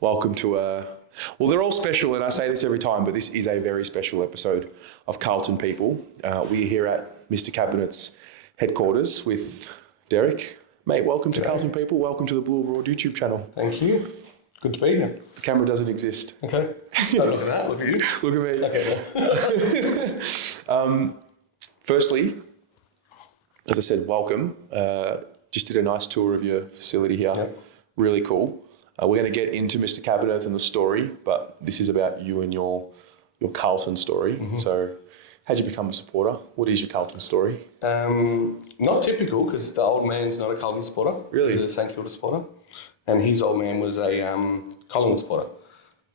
Welcome to well, they're all special, and I say this every time, but this is a very special episode of Carlton People. We're here at Mr. Cabinet's headquarters with Derek. Mate, welcome to Carlton People. Welcome to the Blue Broad YouTube channel. Thank you. Good to be here. The camera doesn't exist. Okay. Don't look at that. Look at you. Look at me. Okay. Firstly, as I said, welcome. Just did a nice tour of your facility here. Yeah. Really cool. We're going to get into Mr. Cabinet and the story, but this is about you and your Carlton story. Mm-hmm. So how'd you become a supporter? What is your Carlton story? Not typical, because the old man's not a Carlton supporter. Really? He's a St Kilda supporter. And his old man was a Collingwood supporter.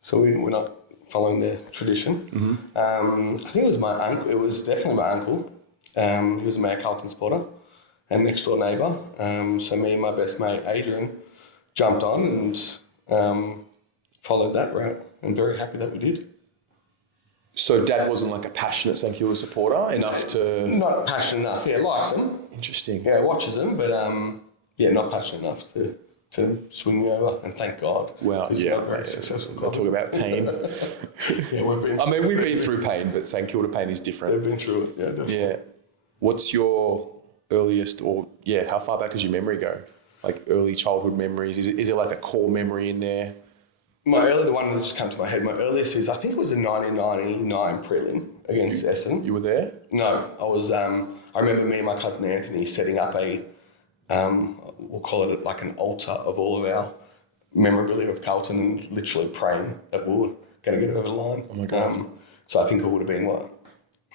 So we're not following their tradition. Mm-hmm. I think it was my uncle. It was definitely my uncle. He was a Mayor Carlton supporter and next door neighbour. So me and my best mate, Adrian, jumped on and followed that route, and very happy that we did. So Dad wasn't like a passionate St Kilda supporter enough to... Not passionate enough, yeah, likes them. Interesting. Yeah, watches them, but not passionate enough to swing me over, and thank God. Well, yeah. Not very successful. Talk about pain. We've been through pain, but St Kilda pain is different. They've been through it, yeah, definitely. Yeah. What's your earliest, how far back does your memory go? Like early childhood memories? Is it like a core memory in there? The one that just came to my head, my earliest is, I think it was a 1999 prelim against Essendon. You were there? No, I was, I remember me and my cousin Anthony setting up we'll call it like an altar of all of our memorabilia of Carlton, and literally praying that we were going to get over the line. Oh my God. So I think it would have been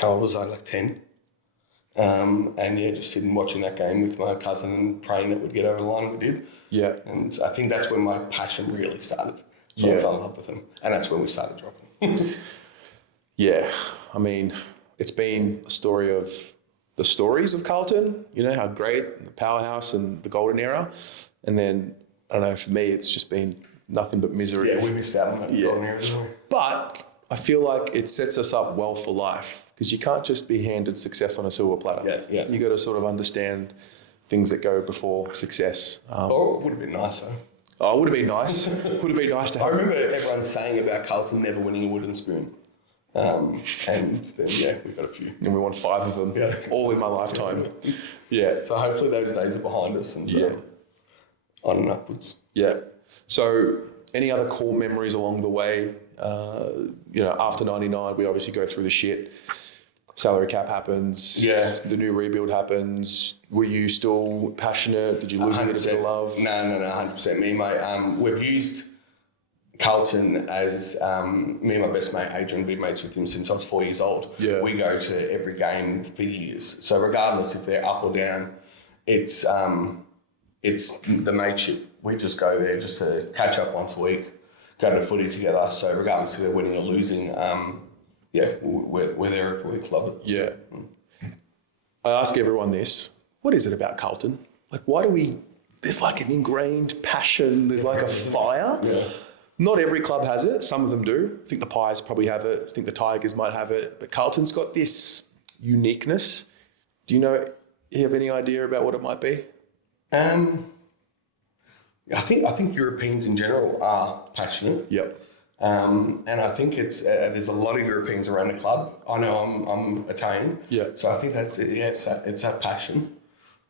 how old was I, like 10? And yeah, just sitting watching that game with my cousin and praying that we'd get over the line, and we did. Yeah. And I think that's when my passion really started. So I fell in love with them, and that's when we started dropping. Yeah, I mean, it's been a story of the stories of Carlton, you know, how great, the powerhouse and the golden era. And then, I don't know, for me, it's just been nothing but misery. Yeah, we missed out on that golden era, didn't we? But I feel like it sets us up well for life, because you can't just be handed success on a silver platter. Yeah. You got to sort of understand things that go before success. Or it would have been nicer. Oh, it would have been nice. Would have been nice to have. I remember everyone saying about Carlton never winning a wooden spoon. And then, we got a few. And we won 5 of them, all in my lifetime. Yeah. So hopefully those days are behind us and on and upwards. Yeah. So any other core memories along the way? After 99, we obviously go through the shit. Salary cap happens. Yeah. The new rebuild happens. Were you still passionate? Did you lose a little bit of love? No, 100%. Me and my, we've used Carlton as, me and my best mate, Adrian, been mates with him since I was 4 years old. Yeah. We go to every game for years. So regardless if they're up or down, it's the mateship. We just go there just to catch up once a week, go to footy together. So regardless if they're winning or losing, we're there every week. Love it. Yeah. I ask everyone this. What is it about Carlton? Like, why do there's like an ingrained passion. There's like a fire. Yeah. Not every club has it. Some of them do. I think the Pies probably have it. I think the Tigers might have it. But Carlton's got this uniqueness. Do you have any idea about what it might be? I think Europeans in general are passionate. Yep. And I think there's a lot of Europeans around the club. I know I'm Italian. Yeah. So I think that's it. Yeah, it's that passion.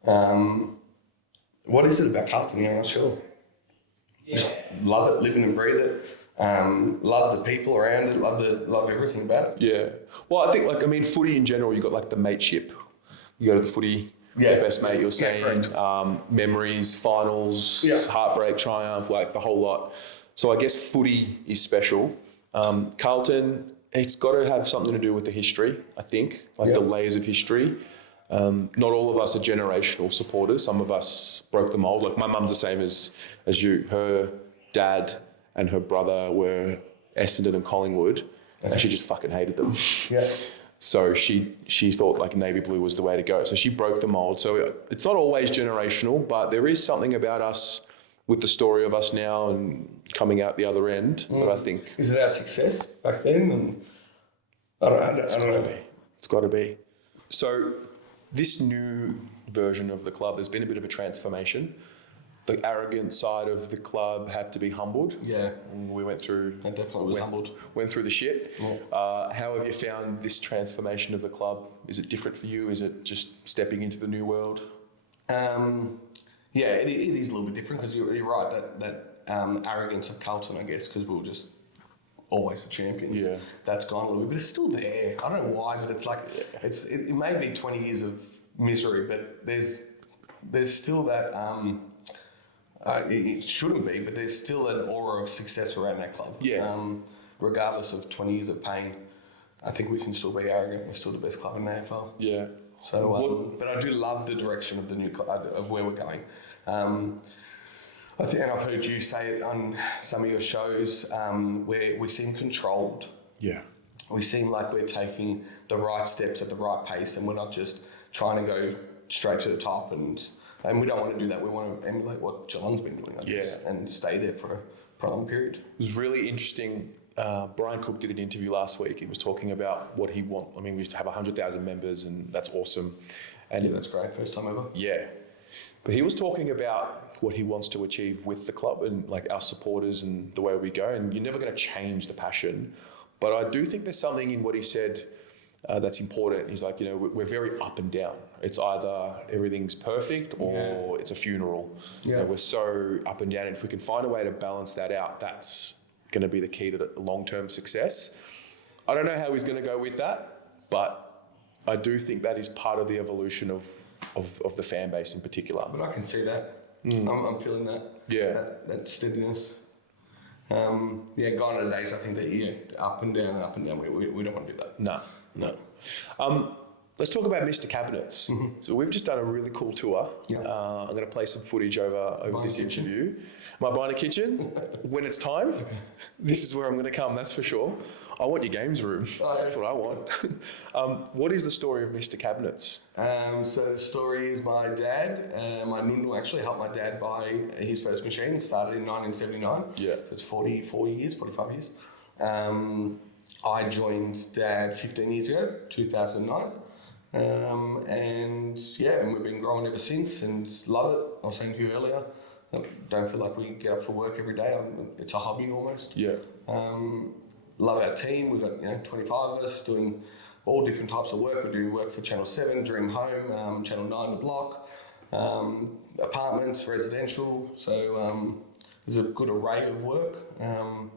What is it about Carlton? Yeah, I'm not sure. Yeah. Just love it, live it and breathe it. Love the people around it. Love everything about it. Yeah. Well, I think footy in general, you got like the mateship. You go to the footy. Yeah. Best mate, you're saying, memories, finals, heartbreak, triumph, like the whole lot. So I guess footy is special. Carlton, it's got to have something to do with the history, I think, the layers of history. Not all of us are generational supporters. Some of us broke the mold. Like my mum's the same as you. Her dad and her brother were Essendon and Collingwood, and she just fucking hated them. Yeah. So she thought like navy blue was the way to go. So she broke the mold. So it's not always generational, but there is something about us with the story of us now and coming out the other end that I think... Is it our success back then? And I don't know. It's got to be. So this new version of the club has been a bit of a transformation. the arrogant side of the club had to be humbled. Yeah. We went through... It definitely was humbled. Went through the shit. Yeah. How have you found this transformation of the club? Is it different for you? Is it just stepping into the new world? Yeah, it is a little bit different because you're right, that arrogance of Carlton, I guess, because we were just always the champions. Yeah. That's gone a little bit, but it's still there. I don't know why, but it's like, it may be 20 years of misery, but there's still that, it shouldn't be, but there's still an aura of success around that club. Yeah. Regardless of 20 years of pain, I think we can still be arrogant. We're still the best club in the AFL. Yeah. So, but I do love the direction of the new club, of where we're going. I think, and I've heard you say it on some of your shows, where we seem controlled. Yeah. We seem like we're taking the right steps at the right pace, and we're not just trying to go straight to the top. And we don't want to do that. We want to emulate what Geelong's been doing, I guess, and stay there for a prolonged period. It was really interesting. Brian Cook did an interview last week. He was talking about what he wants. I mean, we used to have 100,000 members, and that's awesome. And yeah, that's great. First time ever. Yeah. But he was talking about what he wants to achieve with the club and like our supporters and the way we go. And you're never going to change the passion. But I do think there's something in what he said that's important. He's like, we're very up and down. It's either everything's perfect or it's a funeral. Yeah. We're so up and down. And if we can find a way to balance that out, that's going to be the key to the long-term success. I don't know how he's going to go with that, but I do think that is part of the evolution of the fan base in particular. But I can see that. I'm feeling that. Yeah. That steadiness. Gone are the days, I think, that up and down and up and down. We don't want to do that. No. Let's talk about Mr. Cabinets. Mm-hmm. So we've just done a really cool tour. Yeah. I'm going to play some footage over this interview. Am I buying a kitchen? When it's time, this is where I'm going to come, that's for sure. I want your games room. That's what I want. What is the story of Mr. Cabinets? So the story is my dad. My nunu actually helped my dad buy his first machine. It started in 1979. Yeah. So it's 45 years. I joined Dad 15 years ago, 2009. And we've been growing ever since and love it. I was saying to you earlier, I don't feel like we get up for work every day. It's a hobby almost. Yeah. Love our team. We've got 25 of us doing all different types of work. We do work for Channel 7, Dream Home, Channel 9, The Block, apartments, residential. So there's a good array of work. Love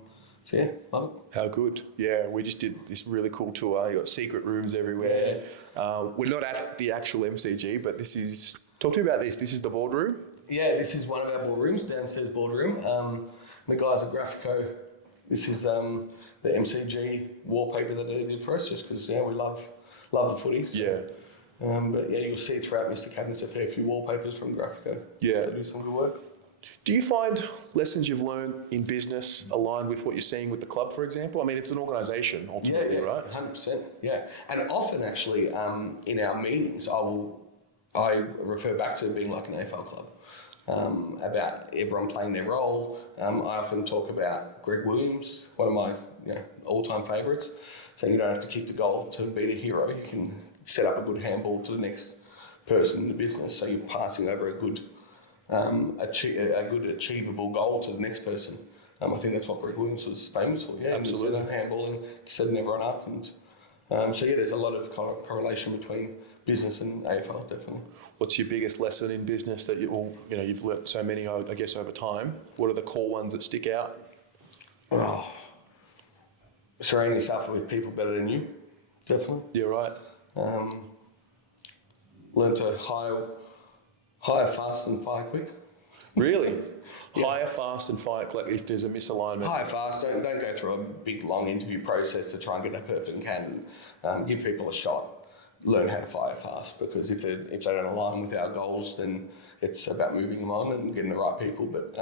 it. How good. Yeah, we just did this really cool tour. You got secret rooms everywhere. Yeah. We're not at the actual MCG, but talk to me about this. This is the boardroom? Yeah, this is one of our boardrooms, downstairs boardroom. The guys at Graphico, this is the MCG wallpaper that they did for us, just because we love the footies. Yeah. But you'll see throughout Mr. Cabinets a fair few wallpapers from Graphico. Yeah. They do some good work. Do you find lessons you've learned in business aligned with what you're seeing with the club, for example? I mean, it's an organisation ultimately, right? 100%. Yeah, and often actually in our meetings, I refer back to it being like an AFL club, about everyone playing their role. I often talk about Greg Williams, one of my all-time favourites, saying you don't have to kick the goal to be the hero. You can set up a good handball to the next person in the business, so you're passing over a good achievable goal to the next person. I think that's what Greg Williams was famous for. Yeah, absolutely. Handballing, setting everyone up, and there's a lot of correlation between business and AFL, definitely. What's your biggest lesson in business that you've learnt so many, I guess, over time? What are the core ones that stick out? Surrounding yourself with people better than you, definitely. You're right. Learn to hire fast and fire quick. Really? Yeah. Hire fast and fire quick if there's a misalignment. Hire fast. Don't go through a big long interview process to try and get that perfect candidate. Give people a shot. Learn how to fire fast, because if they don't align with our goals, then it's about moving them on and getting the right people. But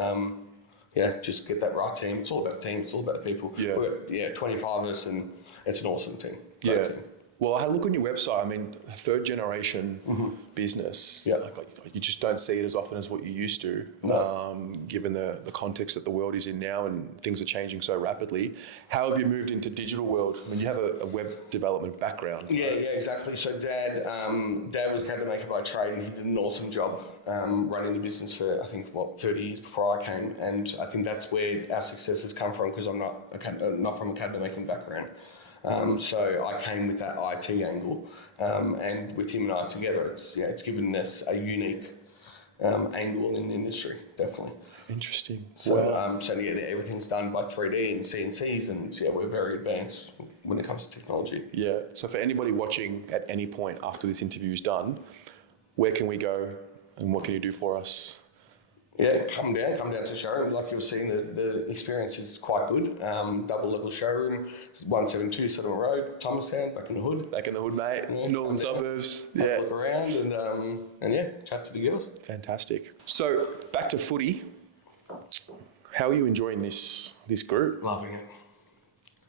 just get that right team. It's all about team. It's all about the people. Yeah. We've got 25 of us, and it's an awesome team. Great team. Well, I had a look on your website. I mean, third generation business. Yeah. Like you just don't see it as often as what you used to, given the context that the world is in now and things are changing so rapidly. How have you moved into digital world? I mean, you have a web development background. Yeah, exactly. So Dad was a cabinet maker by trade, and he did an awesome job running the business for, I think, 30 years before I came. And I think that's where our success has come from, because I'm not from a cabinet making background. So I came with that IT angle, and with him and I together, it's given us a unique angle in the industry, definitely. Interesting. So, everything's done by 3D and CNCs, and we're very advanced when it comes to technology. Yeah. So for anybody watching at any point after this interview is done, where can we go and what can you do for us? Yeah, come down to the showroom. Like you've seen, the experience is quite good. Double level showroom, 172 Settlement Road, Thomastown, back in the hood. Back in the hood, mate. Yeah, Northern suburbs. Have a look around and chat to the girls. Fantastic. So back to footy. How are you enjoying this group? Loving it.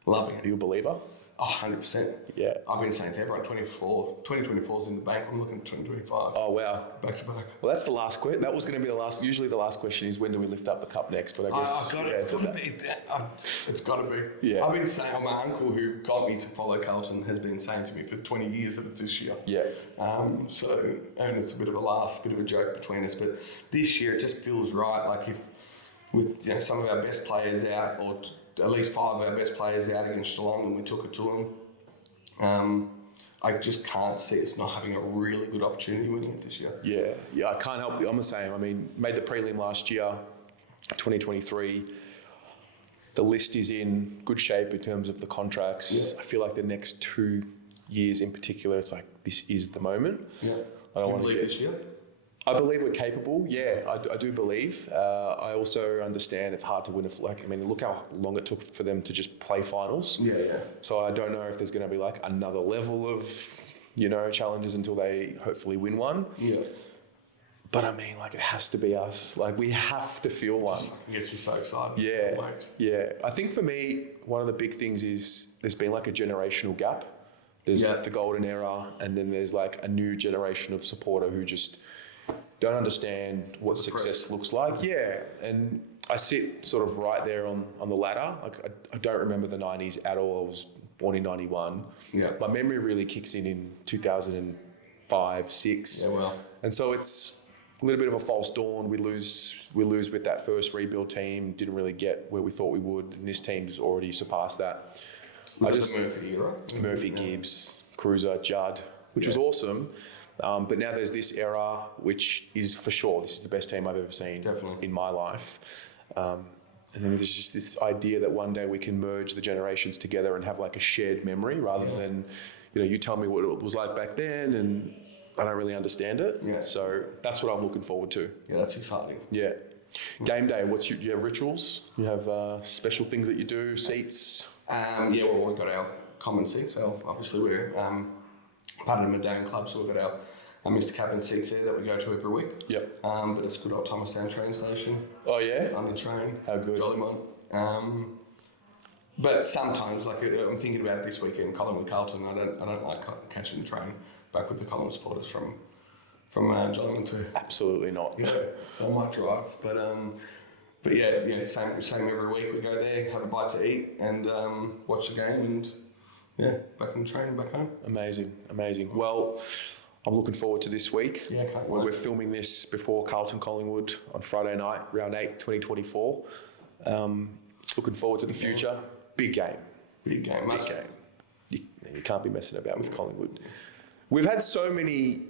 Are you a believer? Oh, 100%. Yeah. I've been saying to everyone, 2024 is in the bank. I'm looking at 2025. Oh, wow. Back to back. Well, that's the last question. That was going to be the last. Usually the last question is when do we lift up the cup next? But I guess It's got to be. Yeah. I've been saying, my uncle who got me to follow Carlton has been saying to me for 20 years that it's this year. Yeah. And it's a bit of a laugh, a bit of a joke between us. But this year it just feels right. Like with some of our best players out, or at least 5 of our best players out against Geelong, and we took it to them. I just can't see us not having a really good opportunity winning it this year. Yeah, I can't help it. I'm the same. I mean, made the prelim last year, 2023. The list is in good shape in terms of the contracts. Yeah. I feel like the next 2 years in particular, it's like this is the moment. Yeah. I don't want to believe this year? I believe we're capable. Yeah, I do believe. I also understand it's hard to win look how long it took for them to just play finals. Yeah. So I don't know if there's going to be like another level of, challenges until they hopefully win one. Yeah. But I mean, it has to be us. We have to feel one. It gets me so excited. Yeah. I think for me, one of the big things is there's been a generational gap. There's the golden era, and then there's a new generation of supporter who just don't understand what success looks like. Yeah, and I sit sort of right there on the ladder. I don't remember the 90s at all. I was born in 91. Yeah. My memory really kicks in 2005, 6. Yeah, well. And so it's a little bit of a false dawn. We lose with that first rebuild team. Didn't really get where we thought we would, and this team's already surpassed that. The Murphy era? Murphy, Gibbs, Cruiser, Judd, which was awesome. But now there's this era, which is for sure, this is the best team I've ever seen in my life. And then there's just this idea that one day we can merge the generations together and have a shared memory rather than, you tell me what it was like back then and I don't really understand it. Yeah. So that's what I'm looking forward to. Yeah, that's exciting. Yeah. Game day, do you have rituals? You have special things that you do, seats? We've got our common seats. So obviously we're part of the Medallion Club, so we've got our Mr. Captain seats there that we go to every week. Yep. But it's good old Thomastown train station. Oh yeah? On the train. How good. Jolly Mont. But sometimes, I'm thinking about it this weekend, Collingwood Carlton. I don't like catching the train back with the Collingwood supporters from Jolly Mont to. Absolutely not. So I might drive, but yeah, same every week. We go there, have a bite to eat, and watch the game, and back on the train and back home. Amazing. Well, I'm looking forward to this week. Yeah, can't We're wait. filming this before Carlton Collingwood on Friday night, round 8, 2024. Looking forward to the future. Big game. Big game. You can't be messing about with Collingwood. We've had so many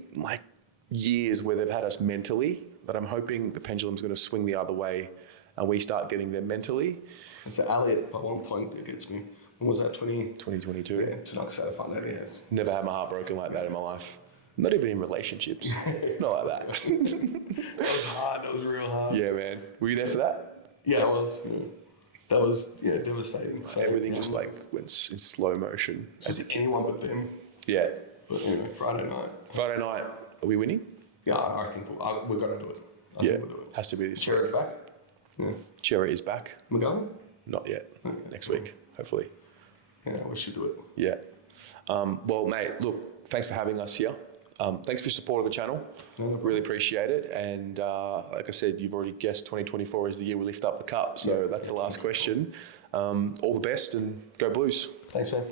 years where they've had us mentally, but I'm hoping the pendulum's going to swing the other way and we start getting them mentally. It's Elliot at one point that gets me. When was that, 2022? Yeah, to knock out find that, yeah. Never had my heart broken like that in my life. Not even in relationships. Not like that. That was hard. That was real hard. Yeah, man. Were you there for that? Yeah, I was. Yeah. That was devastating. So, everything just went in slow motion. As anyone but them. Yeah. But anyway, Friday night. Are we winning? Yeah, I think we've got to do it. I think we'll do it. Has to be this Cherry's week. back. Yeah. Cherry is back. McGovern? Not yet. Okay. Next week, hopefully. Yeah, we should do it. Yeah. Well, mate, look, thanks for having us here. Thanks for your support of the channel. Really appreciate it. And like I said, you've already guessed 2024 is the year we lift up the cup. So that's the last question. All the best and go Blues. Thanks, man.